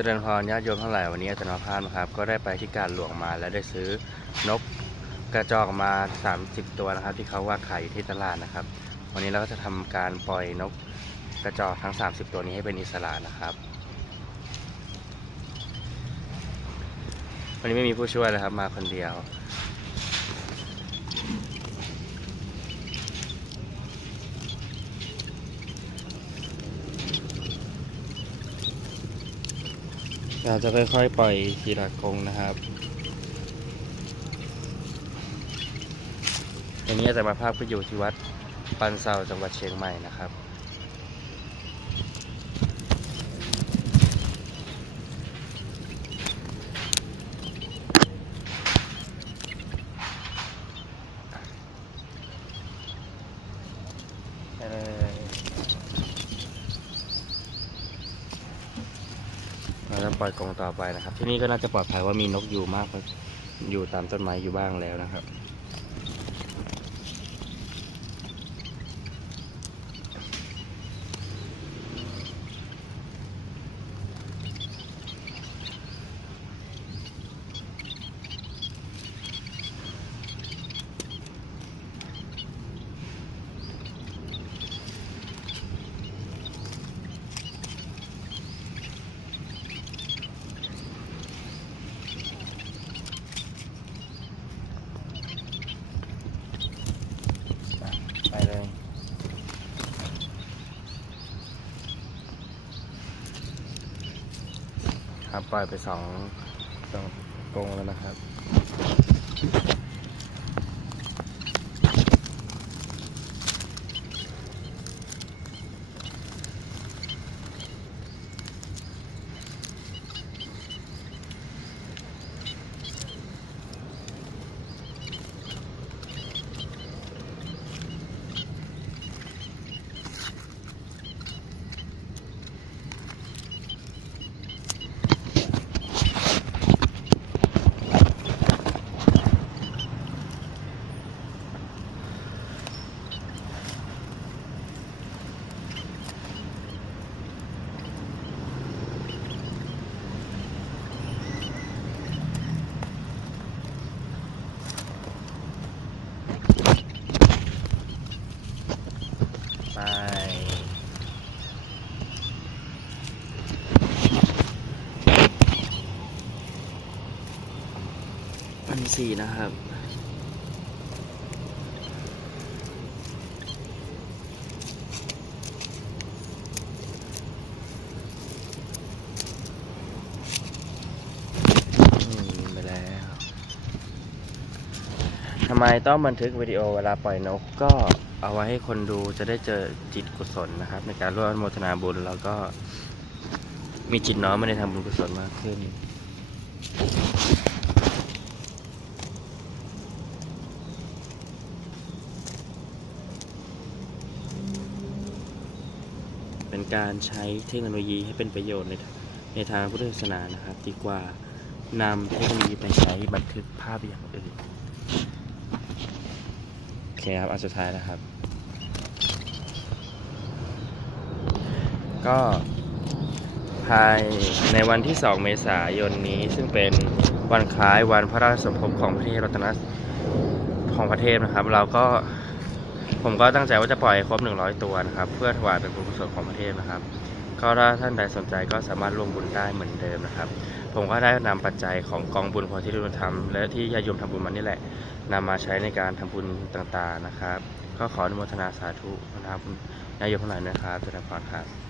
จริญพรญาติโยมทั้งหลายวันนี้อาจารย์พานนะครับ ก็ได้ไปที่การหลวงมาและได้ซื้อนกกระจอกมา 30 ตัวนะครับ ที่เขาว่าขายอยู่ที่ตลาดนะครับ วันนี้เราก็จะทำการปล่อยนกกระจอกทั้ง 30 ตัวนี้ให้เป็นอิสระนะครับ วันนี้ไม่มีผู้ช่วยเลยครับมาคนเดียว เราจะค่อยๆปล่อยทีละกรงนะครับอันนี้อาจารย์มาภาพก็อยู่ที่วัดปันเซาจังหวัดเชียงใหม่นะครับ เอ่อ เราจะปล่อยกรงต่อไปนะครับ ที่นี่ก็น่าจะปลอดภัยว่ามีนกอยู่มากอยู่ตามต้นไม้อยู่บ้างแล้วนะครับ ไปเลย ครับ ปล่อยไปสองสองกรงแล้วนะครับ ไป พันสี่นะครับอืมไปแล้วทำไมต้องบันทึกวิดีโอเวลาปล่อยนกก็เอาไว้ให้คนดูจะได้เจอจิตกุศลนะครับ ในการร่วมโมทนาบุญแล้วก็มีจิตน้อมมาในทำบุญกุศลมากขึ้น เป็นการใช้เทคโนโลยีให้เป็นประโยชน์ในในทางพุทธศาสนานะครับ ดีกว่านำเทคโนโลยีไปใช้บันทึกภาพอย่างอื่นโอเคครับอันสุดท้ายนะครับ ก็ภายในวันที่ 2 เมษายนนี้ ซึ่งเป็นวันคล้ายวันพระราชสมภพของพระเทพรัตนของประเทศนะครับ เราก็ ผมก็ตั้งใจว่าจะปล่อยให้ครบ 100 ตัวนะครับ เพื่อถวายเป็นบุญกุศลของประเทศนะครับ ก็ถ้าท่านใดสนใจก็สามารถร่วมบุญได้เหมือนเดิมนะครับ ผมก็ได้นำปัจจัยของกองบุญพอที่ร่วมทำและที่ญาติโยมทำบุญมานี่แหละนำมาใช้ในการทำบุญต่างๆนะครับ ก็ขออนุโมทนาสาธุนะครับนายโยมทั้งหลายนะครับเจริญพรครับ